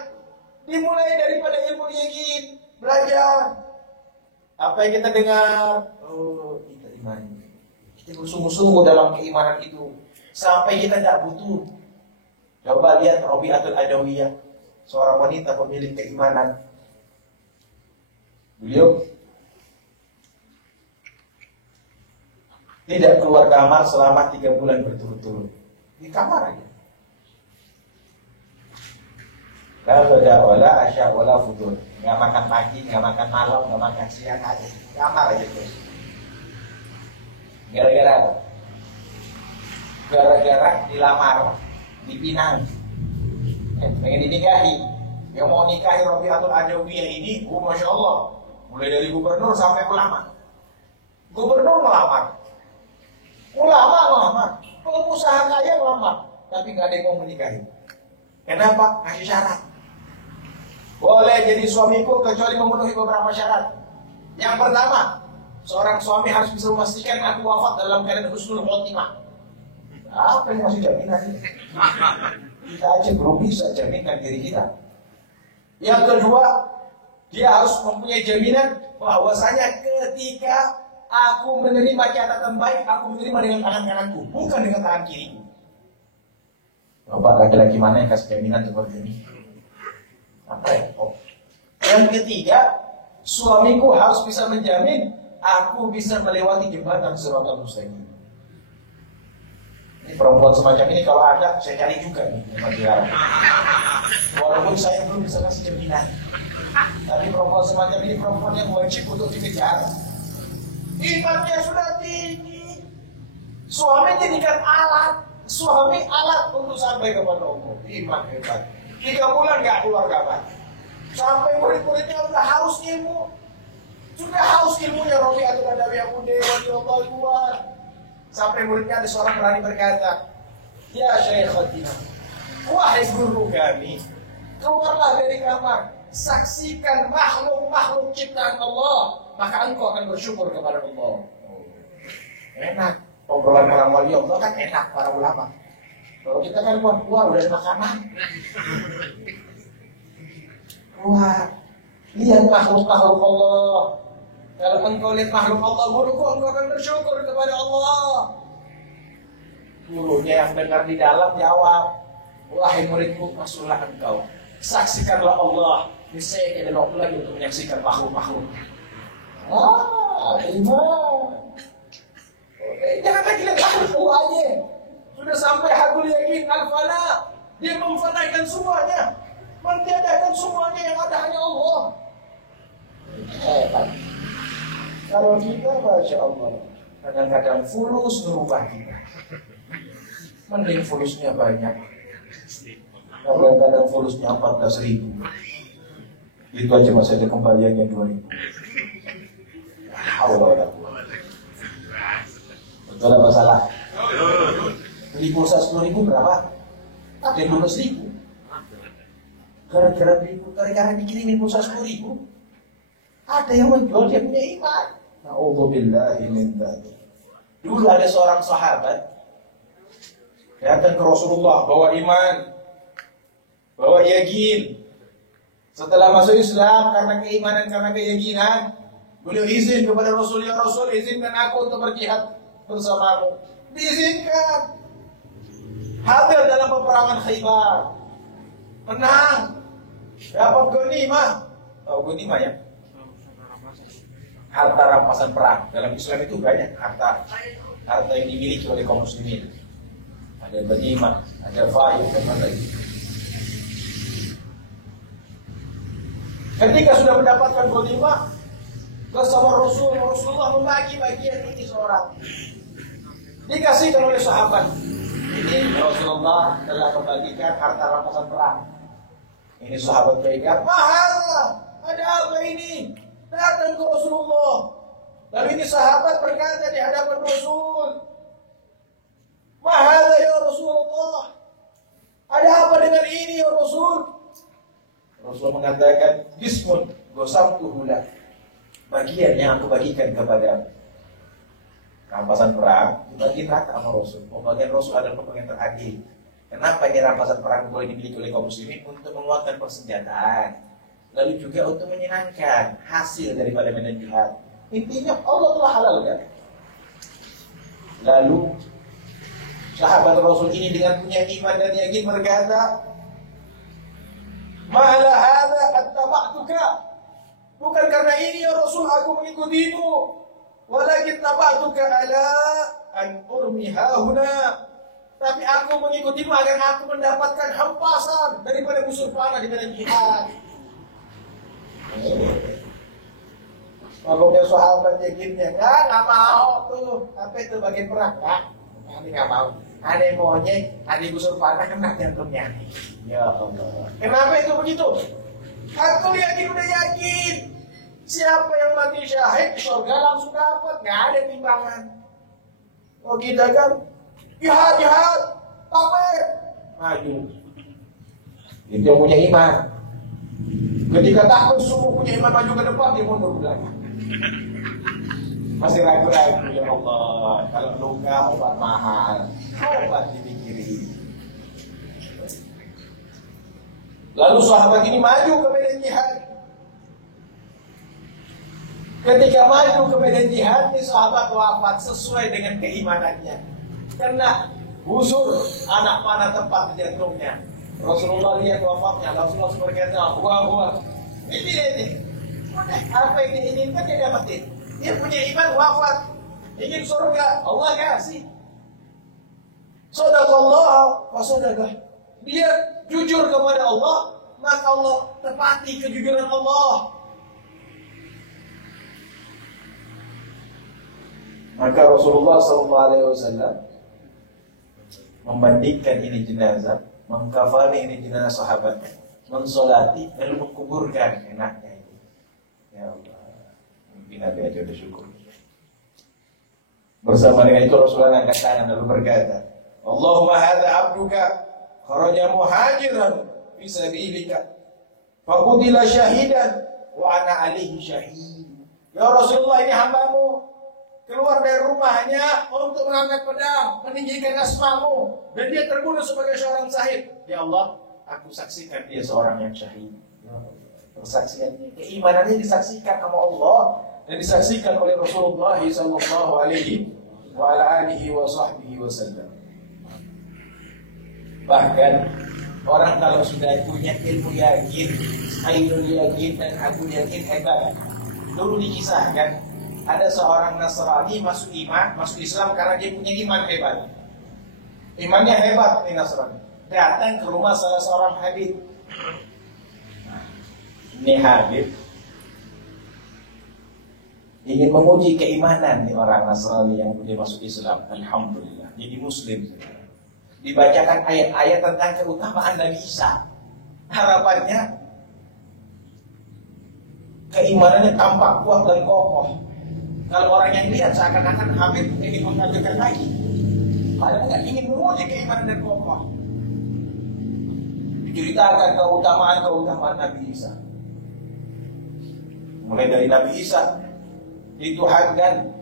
dimulai daripada ilmu yakin, belajar. Apa yang kita dengar, oh kita imani. Kita bersungguh-sungguh dalam keimanan itu sampai kita tidak butuh. Coba lihat Rabi'atul Adawiyah, seorang wanita pemilik keimanan. Beliau tidak keluar kamar selama 3 bulan berturut-turut. Di kamar aja. La bada wala asya wala futur. Nggak makan pagi, nggak makan malam, nggak makan siang aja. Kamar aja terus. Gara-gara apa? Gara-gara dilamar, dipinang. Pengen dinikahi. Yang mau nikahi Rabi'atul Adawiyah ini, Masya Allah, mulai dari gubernur sampai ulama. Gubernur melamar, ulama melamar, pengusaha kaya melamar, tapi nggak ada yang mau menikahi. Kenapa? Ngasih syarat. Boleh jadi suamiku kecuali memenuhi beberapa syarat. Yang pertama, seorang suami harus bisa memastikan aku wafat dalam keadaan husnul khotimah. Apa yang masih jaminan ini? Kita aja belum bisa jaminkan diri kita. Yang kedua, dia harus mempunyai jaminan bahwasanya ketika aku menerima catatan baik, aku menerima dengan tangan kananku, bukan dengan tangan kiriku. Bapak laki-laki mana yang kasih jaminan seperti ini? Apa ya? Oh. Yang ketiga, suamiku harus bisa menjamin aku bisa melewati jembatan Shiratal Mustaqim. Ini perempuan semacam ini kalau ada, saya cari juga nih negara. Walaupun saya belum bisa kasih jaminan, tapi perempuan semacam ini perempuan yang wajib untuk dikejar. Imannya sudah tinggi, suami jadikan alat, suami alat untuk sampai kepada Allah. Iman hebat. 3 bulan nggak keluar kabar. Sampai murid-muridnya sudah haus ilmu. Sudah haus ilmunya Rabi'atul Adawi Abude radhiyallahu anhu. Sampai muridnya ada seorang berani berkata, "Ya Syaikhatina, wahai guru kami, keluarlah dari kamar, saksikan makhluk-makhluk ciptaan Allah, maka engkau akan bersyukur kepada Allah." Enak, obrolan orang wali Allah kan enak para ulama. Kalau kita kan wah udah ada makanan. Wah, lihat makhluk-makhluk Allah. Kalau engkau lihat makhluk Allah, guruku, engkau akan bersyukur kepada Allah. Gurunya yang dengar di dalam jawab, wahai muridku, masuklah engkau, saksikanlah Allah. Niscaya ada waktu lagi untuk menyaksikan makhluk-makhluk. Iman. Jangan lagi lihat makhluk aja. Sudah sampai hadul yakin al-fana. Dia memfanakan semuanya, mentiadakan semuanya, yang ada hanya Allah. Hebat. Kalau kita, Masya Allah, kadang-kadang fulus merubah kita. Mending fulusnya banyak. Kadang-kadang fulusnya 14.000. Itu aja masih ada kembaliannya 2.000. Allah. Betul apa salah? Beli pulsa 10.000 berapa? Ada 12.000. Gara-gara dikirimin pulsa 10.000, ada yang menjual, dia punya iman. Na'udzubillahi min dzalik. Dulu ada seorang sahabat datang ke Rasulullah bawa iman, bawa yakin. Setelah masuk Islam karena keimanan, karena keyakinan, beliau izin kepada Rasul, "Ya Rasul, izinkan aku untuk berjihad bersamamu." Diizinkan. Hadir dalam peperangan Khaybar, menang, dapat ghanimah. Tahu ghanimah ya? Harta rampasan perang. Dalam Islam itu banyak harta yang dimiliki oleh kaum muslimin. Ada ghanimah, ada faid, dan lain-lain. Ketika sudah mendapatkan ghanimah, bersama Rasulullah membagi bagian ini seorang. Dikasihkan oleh sahabat. Ini Rasulullah telah membagikan harta rampasan perang. Ini sahabat pegang, mahal, ada apa ini? Datang ke Rasulullah. Lalu ini sahabat berkata di hadapan Rasul, mahal ya Rasulullah, ada apa dengan ini ya Rasul? Rasul mengatakan, bismun gosabtuhulah, bagian yang aku bagikan kepada rampasan perang, dibagi rata sama Rasul. Pembagian Rasul adalah pembagian teradil. Kenapa ini rampasan perang boleh dimiliki oleh kaum muslimin? Untuk menguatkan persenjataan, lalu juga untuk menyenangkan hasil daripada medan jihad. Intinya Allah telah halalkan. Lalu sahabat Rasul ini dengan punya iman dan yakin berkata, "Ma'ala hadza attaba'tuka." Bukan karena ini ya Rasul aku mengikutimu, walakin tabatuka ala an urmi hahuna. Tapi aku mengikutimu agar aku mendapatkan hempasan daripada musuh panah di medan jihad. Kalau dia sahabat yakinnya, nggak mau tuh, apa itu bagian perang, nggak mau. Ada maunya, ada musuh panah kena jantungnya. Ya Allah. Kenapa itu begitu? Aku yakin, udah yakin. Siapa yang mati syahid, surga langsung dapat, nggak ada timbangan. Oh kita kan, jihad, pamer, maju. Itu yang punya iman. Ketika takut semua punya iman maju ke depan, dia mundur belakang. Masih ragu-ragu, ya Allah. Kalau luka obat mahal, obat dipikirin. Lalu sahabat ini maju ke medan jihad. Ketika maju ke medan jihad, sahabat wafat sesuai dengan keimanannya. Karena busur anak panah tempat di jantungnya. Rasulullah lihat wafatnya, Rasulullah berkata, wah, ini. Apa yang diinginkan dia dapatin. Dia punya iman wafat, ingin surga, Allah kasih. Shadaqallah wa sadaqah. Dia jujur kepada Allah, maka Allah tepati kejujuran Allah. Maka Rasulullah SAW membandingkan ini jenazah, mengkafani ini jenazah sahabatnya, mensolati lalu mengkuburkan, enaknya itu. Ya Allah, mungkin Nabi aja udah syukur. Bersama dengan itu Rasulullah angkat tangan lalu berkata, Allahumma hadza abduka kharaja muhajiran fi sabilika faqutila syahidan wa ana alaihi syahid. Ya Rasulullah, ini hambamu keluar dari rumahnya untuk mengangkat pedang, meninggikan asmamu, dan dia terbunuh sebagai seorang syahid. Ya Allah, aku saksikan dia seorang yang syahid. Persaksiannya, keimanannya disaksikan sama Allah dan disaksikan oleh Rasulullah sallallahu alaihi wasallam. Bahkan orang kalau sudah punya ilmu yakin, ainul yakin dan aku yakin hebat. Dulu dikisahkan ada seorang Nasrani masuk Islam karena dia punya iman hebat. Imannya hebat ini Nasrani. Datang ke rumah salah seorang Habib. Ini Habib ingin menguji keimanan nih orang Nasrani yang punya masuk Islam. Alhamdulillah, jadi Muslim. Dibacakan ayat-ayat tentang keutamaan Nabi Isa. Harapannya keimanannya tampak kuat dan kokoh. Kalau orang yang lihat seakan-akan Habib ingin mengatakan lagi, padahal nggak ingin menguji keimanan dan kokoh. Diceritakan keutamaan Nabi Isa. Mulai dari Nabi Isa dituhankan.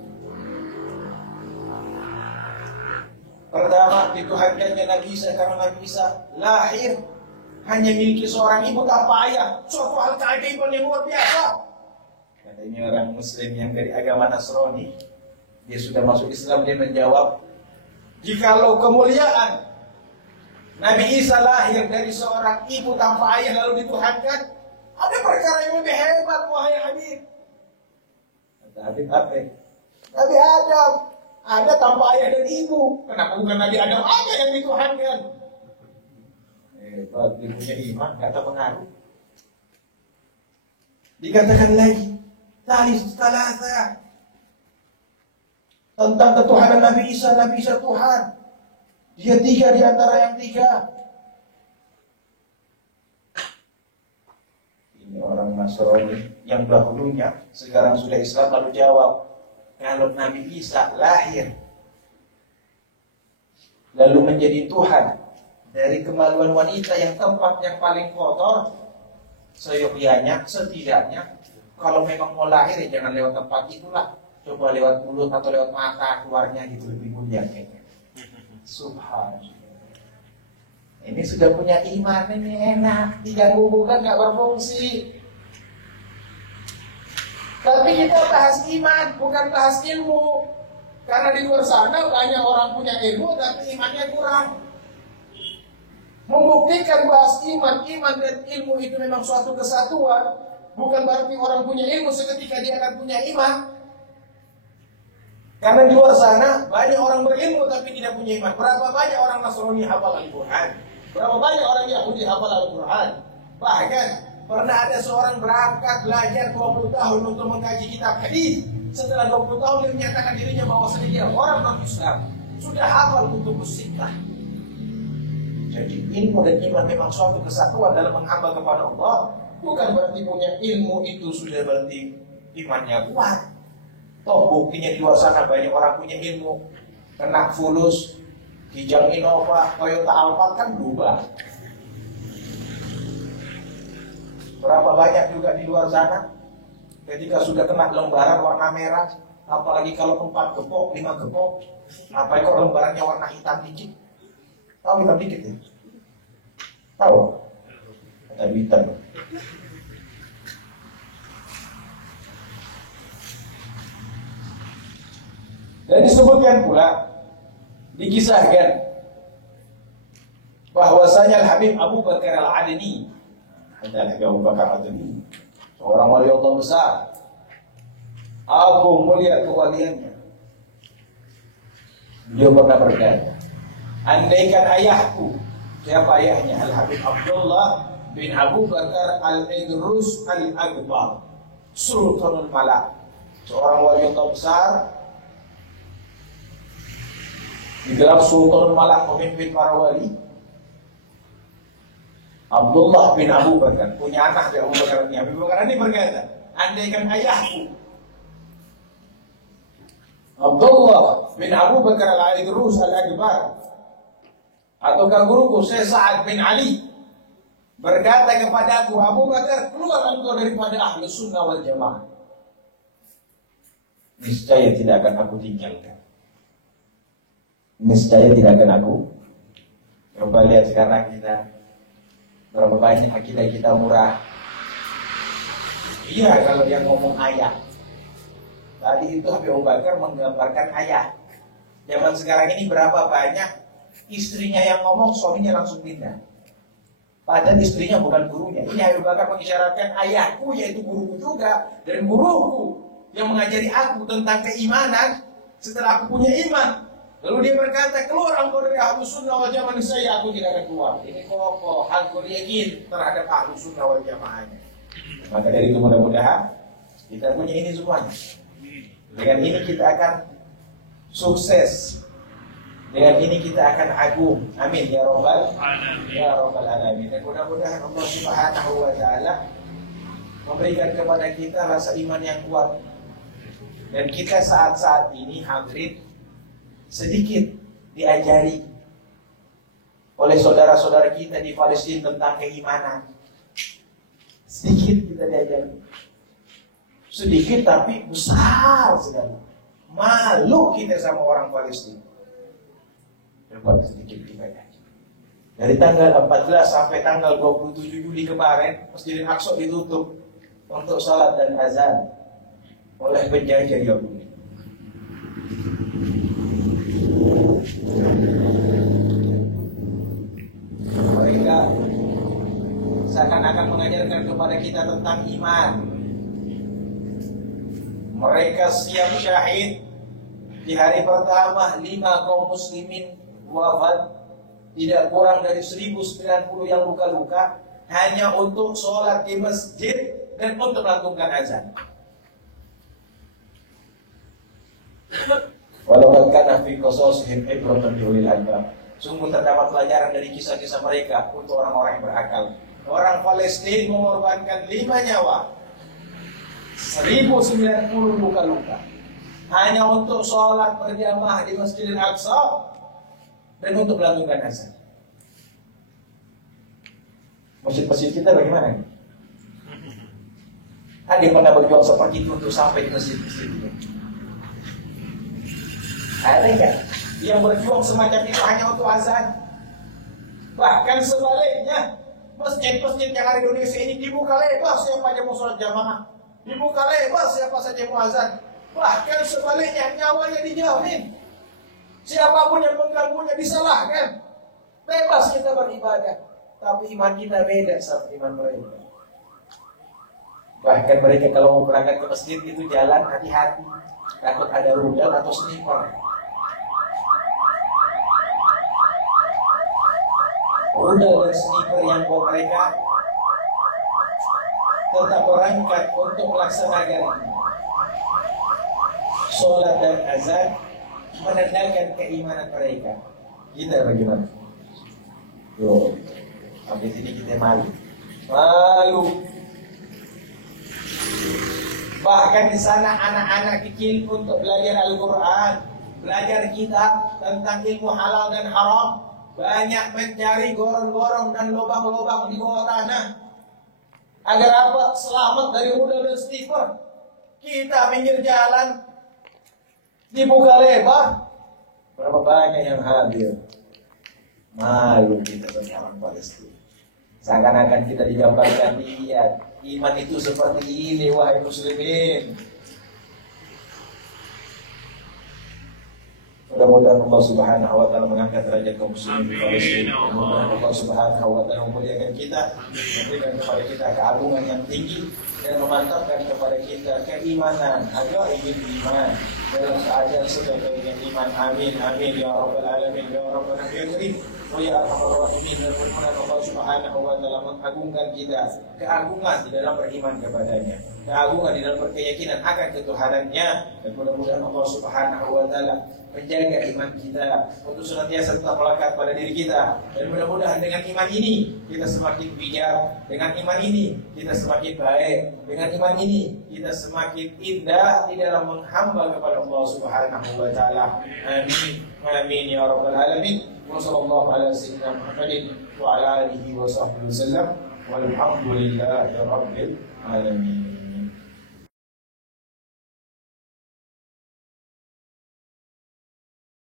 Pertama, dituhankannya Nabi Isa karena Nabi Isa lahir hanya miliki seorang ibu tanpa ayah. Suatu hal keajaiban yang luar biasa. Katanya orang Muslim yang dari agama Nasrani, dia sudah masuk Islam, dia menjawab, jikalau kemuliaan Nabi Isa lahir dari seorang ibu tanpa ayah lalu dituhankan, ada perkara yang lebih hebat, wahai Habib. Kata Habib apa? Nabi Adam ada tanpa ayah dan ibu. Kenapa bukan Nabi Adam aja yang dituhankan? Hebat, dia punya iman, gak terpengaruh. Dikatakan lagi, Talasa tentang ketuhanan Nabi Isa Tuhan. Dia tiga di antara yang tiga. Ini orang Nasrani yang dahulunya sekarang sudah Islam lalu jawab, kalau Nabi Isa lahir lalu menjadi Tuhan dari kemaluan wanita yang tempat yang paling kotor, seyogyanya, setidaknya kalau memang mau lahir ya jangan lewat tempat itulah, coba lewat mulut atau lewat mata keluarnya gitu, lebih mulia kayaknya. Subhanallah. Ini sudah punya iman, ini enak, diganggu bukan nggak berfungsi. Tapi kita bahas iman, bukan bahas ilmu. Karena di luar sana banyak orang punya ilmu tapi imannya kurang. Membuktikan bahas iman dan ilmu itu memang suatu kesatuan. Bukan berarti orang punya ilmu seketika dia akan punya iman. Karena di luar sana banyak orang berilmu tapi tidak punya iman. Berapa banyak orang Nasrani hafal Al-Quran? Berapa banyak orang Yahudi hafal Al-Quran? Bahkan pernah ada seorang berangkat belajar 20 tahun untuk mengkaji kitab hadis. Setelah 20 tahun dia menyatakan dirinya bahwa dia orang non-Islam, sudah hafal kutubus sittah. Jadi ilmu dan iman memang suatu kesatuan dalam menghamba kepada Allah. Bukan berarti punya ilmu itu sudah berarti imannya kuat. Toh buktinya di luar sana banyak orang punya ilmu, kena fulus, Kijang Innova, Toyota Alphard kan berubah. Berapa banyak juga di luar sana ketika sudah kena lembaran warna merah, apalagi kalau 4 gepok, 5 gepok, apalagi kalau lembarannya warna hitam dikit. Tahu hitam dikit ya? Tahu? Kata hitam. Dan disebutkan pula, dikisahkan bahwasanya Habib Abu Bakar Al-Adni, adalah Abu Bakar Al-Adni, seorang wali Allah besar, agung mulia kewaliannya. Beliau pernah berkata, andaikan ayahku, siapa ayahnya? Al-Habib Abdullah bin Abu Bakar Al-Idrus Al-Akbar, Sultanul Malak, seorang wali besar, digelar Sultanul Malak, pemimpin para wali. Abdullah bin Abu Bakar punya anak dari Abu Bakar ini. Abu Bakar ini berkata, andaikan ayahku Abdullah bin Abu Bakar Al-Idrus Al-Akbar ataukah guruku Syekh Sa'ad bin Ali berkata kepadaku, Abu Bakar, keluar engkau daripada ahli sunnah wal jamaah, niscaya tidak akan aku tinggalkan. Niscaya tidak akan aku. Coba lihat sekarang kita, berapa banyak akidah kita murah. Iya, kalau dia ngomong ayah. Tadi itu Abu Bakar menggambarkan ayah. Zaman sekarang ini berapa banyak istrinya yang ngomong, suaminya langsung pindah. Padahal istrinya bukan gurunya. Ini Abu Bakar mengisyaratkan ayahku, yaitu guruku juga, dan guruku yang mengajari aku tentang keimanan setelah aku punya iman. Lalu dia berkata, keluar engkau dari ahlu sunnah wal jamaah, saya aku tidak akan keluar. Ini kokoh, aku yakin terhadap ahlu sunnah wal jamaahnya. Maka dari itu mudah-mudahan kita punya ini semuanya. Dengan ini kita akan sukses. Dengan ini kita akan agung. Amin ya rabbal alamin. Ya rabbal alamin. Dan mudah-mudahan Allah Subhanahu wa taala memberikan kepada kita rasa iman yang kuat. Dan kita saat-saat ini hadirin sedikit diajari oleh saudara-saudara kita di Palestina tentang keimanan. Sedikit kita diajari. Sedikit tapi besar sekali. Malu kita sama orang Palestina. Dapat sedikit diajari. Dari tanggal 14 sampai tanggal 27 Juli kemarin, Masjidil Aqsa ditutup untuk salat dan azan oleh penjajah Yahudi. Mereka seakan-akan mengajarkan kepada kita tentang iman. Mereka siap syahid di hari pertama, 5 kaum muslimin wafat, tidak kurang dari 1090 yang luka-luka, hanya untuk sholat di masjid dan untuk melantunkan azan. Walau kana fi qasasihim ibratun li ulil albab. Sungguh terdapat pelajaran dari kisah-kisah mereka untuk orang-orang yang berakal. Orang Palestina mengorbankan 5 nyawa, 1090 luka-luka, hanya untuk sholat berjamaah di Masjidil Aqsa dan untuk melantunkan azan. Masjid-masjid kita bagaimana? Ada yang pernah berjuang seperti itu untuk sampai di masjid-masjid itu? Ada kan? Yang berjuang semacam itu hanya untuk azan. Bahkan sebaliknya, masjid-masjid yang ada di Indonesia ini dibuka lebar siapa saja mau sholat jamaah, dibuka lebar siapa saja mau azan. Bahkan sebaliknya, nyawanya dijamin. Siapapun yang mengganggunya disalahkan. Bebas kita beribadah, tapi iman kita beda sama iman mereka. Bahkan mereka kalau mau berangkat ke masjid itu jalan hati-hati, takut ada rudal atau sniper. Rudal dan sniper yang bawa mereka tetap berangkat untuk melaksanakan sholat dan azan, menandakan keimanan mereka. Kita bagaimana? Yo, sampai sini kita malu. Bahkan di sana anak-anak kecil untuk belajar Al-Quran, belajar kitab tentang ilmu halal dan haram, banyak mencari gorong-gorong dan lubang-lubang di bawah tanah. Agar apa? Selamat dari rudal dan sniper. Kita pinggir jalan dibuka lebar. Berapa banyak yang hadir? Malu kita sebagai orang Palestina. Seakan-akan kita digambarkan, lihat iman itu seperti ini wahai muslimin. Mudah-mudahan Allah Subhanahu wa taala mengangkat derajat kaum muslimin di Palestina. Mudah-mudahan Allah Subhanahu wa taala memuliakan kita, memberikan kepada kita keagungan yang tinggi dan memantapkan kepada kita keimanan, ajaibul iman. dalam keadaan sudah dengan iman. Amin amin ya rabbal alamin ya rabbal alamin. Ya Arhamar Rahimin, dan mudah-mudahan Allah Subhanahu wa taala mengagungkan kita, keagungan di dalam beriman kepadanya, keagungan di dalam berkeyakinan akan ketuhanannya, dan mudah-mudahan Allah Subhanahu wa taala menjaga iman kita untuk senantiasa tetap melekat pada diri kita, dan mudah-mudahan dengan iman ini kita semakin bijak, dengan iman ini kita semakin baik, dengan iman ini kita semakin indah di dalam menghamba kepada Allah Subhanahu wa taala. Amin amin ya rabbal alamin. Wassallallahu ala sayyidina Muhammadin wa ala alihi wa sahbihi wasallam walhamdulillahi rabbil alamin.